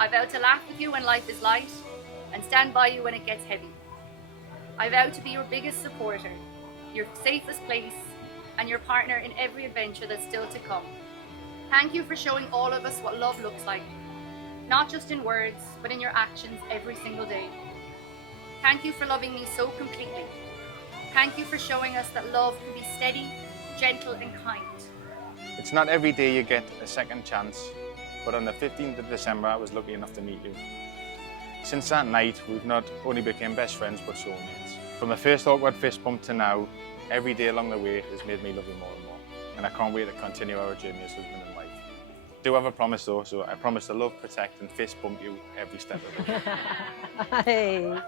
I vow to laugh with you when life is light and stand by you when it gets heavy. I vow to be your biggest supporter, your safest place, and your partner in every adventure that's still to come. Thank you for showing all of us what love looks like, not just in words, but in your actions every single day. Thank you for loving me so completely. Thank you for showing us that love can be steady, gentle, and kind. It's not every day you get a second chance, but on the 15th of December, I was lucky enough to meet you. Since that night, we've not only become best friends, but soulmates. From the first awkward fist bump to now, every day along the way has made me love you more and more. And I can't wait to continue our journey as husband and wife. I do have a promise though, so I promise to love, protect, and fist bump you every step of the way. Hey.